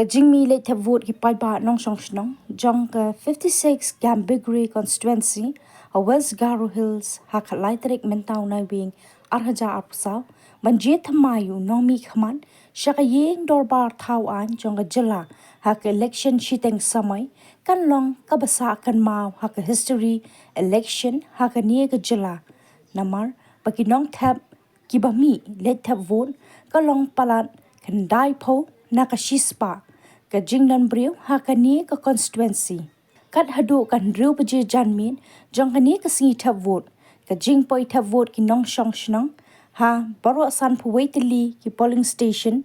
Ka Jingmi le te vote ki pai ba nong song shnong, jong ka 56 Gambigri constituency, a West Garo Hills, ha ka laiterik mentau na wing, arhaja arpusaw, banjie thamayu nong mi khaman, shaka yeng dorbar tau an jong ka jila, ha ka election shiteng samay, kan long kabasa kan mau, ha ka history, election, ha ka niye ka jila. Namar, baki nong tab, kiba mi le tab vote, ka long palat, kan dai po, naka shispa ka jingdan briu ha kani ka constituency kat hadu kan riu paje janmin jong kani ka singi thap vote ka jing poi thap vote ki nong shong shnong ha baro san phuwei tili ki polling station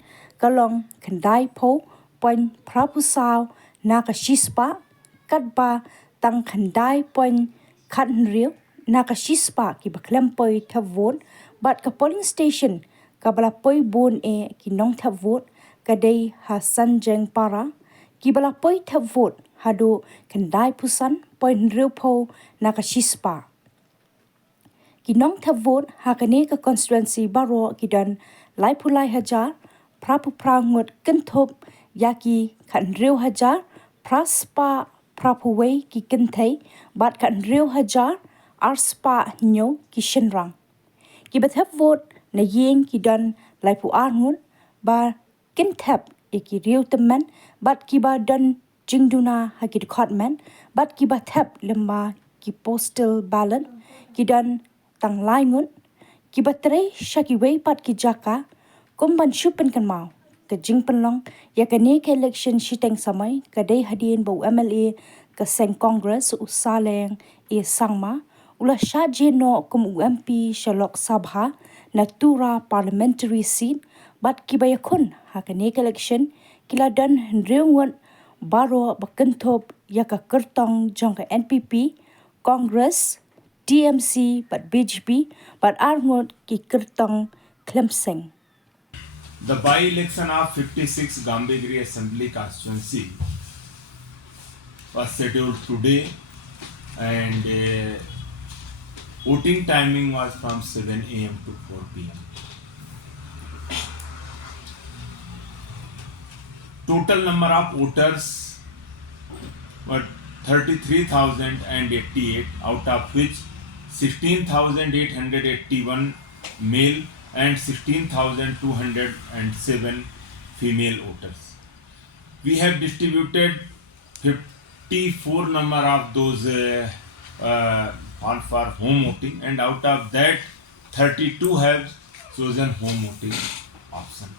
kalong khandai pho point prapusaw naka shispa kat ba tang khandai point khan riu naka shispa ki baklem poi thap vote bat ka polling station kabala poi bon e ki nong thap vote kadai ha sanjeng para kibala poi thap vote hado kandai pusan poi nriu po naka shispa ki nong thap vote ha kani ka constituency baro kidan lai pulai hajar prapu prangot kenthop yaki khan riu hajar praspa prapu wei ki kenthai bat khan riu hajar arspa nyo ki shinrang ki bathap vote na yeng kidan lai pu arngun ba kin thap ki riu temen bat ki ba dan jingduna ha ki department bat ki ba thap lemba ki postal ballot ki dan tang lai ngun ki ba tre shaki wei pat ki jaka kumban shupen kan mau ka jing penlong ya ka ne ke election shiteng samai ka dei hadien bo MLA ka seng congress usaleng e sangma ula sha jeno kum UMP shalok sabha natura parliamentary seat bat ki ba yakun ha ka ne election kila dan hrewon baro bakenthop ya ka kertong jong ka NPP Congress TMC but BJP but arngot ki kertong Clemseng. The by-election of 56 Gambigri Assembly constituency was scheduled today and voting timing was from 7 a.m. to 4 p.m. Total number of voters were 33,088, out of which 16,881 male and 16,207 female voters. We have distributed 54 number of those on for home voting, and out of that 32 have chosen home voting option.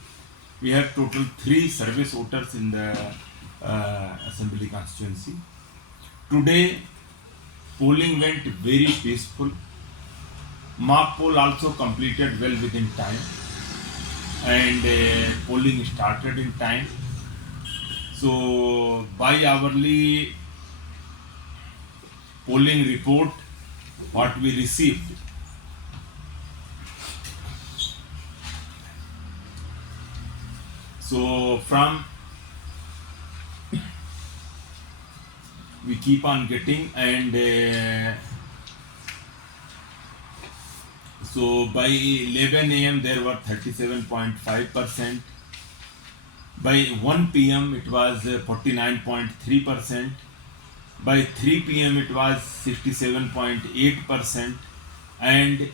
We have total 3 service voters in the assembly constituency. Today polling went very peaceful. Mock poll also completed well within time, and polling started in time. So bi-hourly polling report what we received. So from we keep on getting, and so by 11 a.m. there were 37.5%. By 1 p.m. it was 49.3%. By 3 p.m. it was 67.8%, and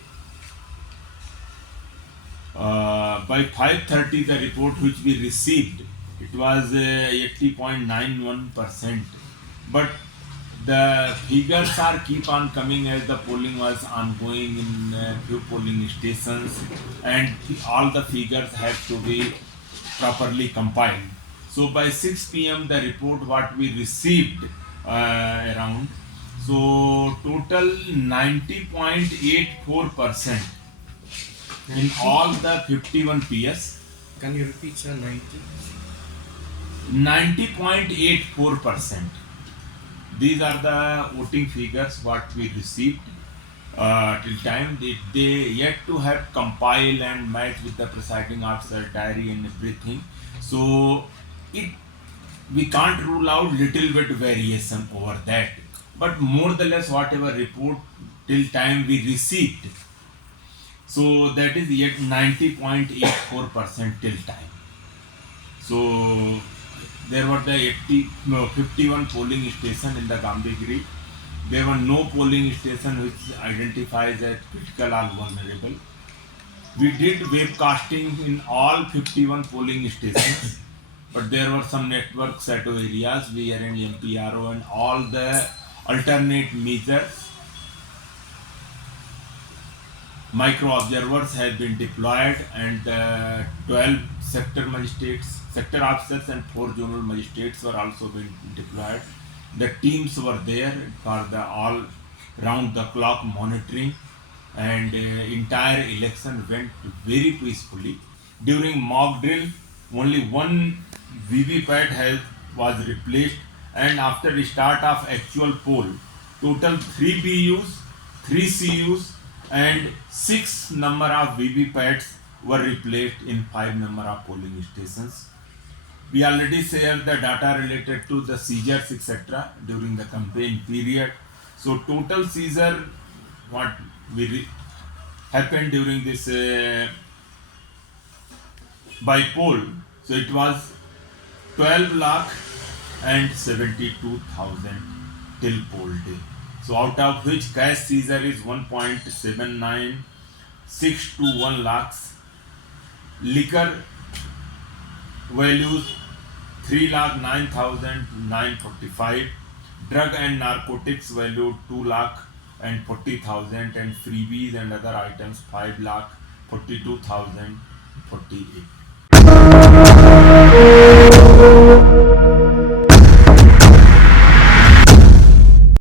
by 5:30 the report which we received, it was 80.91%. But the figures are keep on coming as the polling was ongoing in few polling stations, and all the figures have to be properly compiled. So by 6 p.m. the report what we received around, so total 90.84% in all the 51 PS. Can you repeat, sir? 90.84%. These are the voting figures what we received till time. They yet to have compiled and match with the presiding officer diary and everything. So we can't rule out little bit variation over that. But more or less whatever report till time we received, so that is yet 90.84% till time. So there were the 51 polling stations in the Gambigri. There were no polling station which identifies as critical or vulnerable. We did webcasting in all 51 polling stations, but there were some network shadow areas where an MPRO and all the alternate measures micro observers have been deployed, and 12 sector magistrates, sector officers and 4 zonal magistrates were also been deployed. The teams were there for the all round the clock monitoring, and entire election went very peacefully. During mock drill, only one VVPAT was replaced, and after the start of actual poll, total 3 BUs, 3 CUs, and 6 number of VVPATs were replaced in 5 number of polling stations. We already shared the data related to the seizures etc. during the campaign period. So total seizure what happened during this by poll. So it was 12 lakh and 72,000 till poll day. So out of which cash seizure is 1.79621 lakhs, liquor values 3,09,945, drug and narcotics value 2,40,000, and freebies and other items 5,42,048.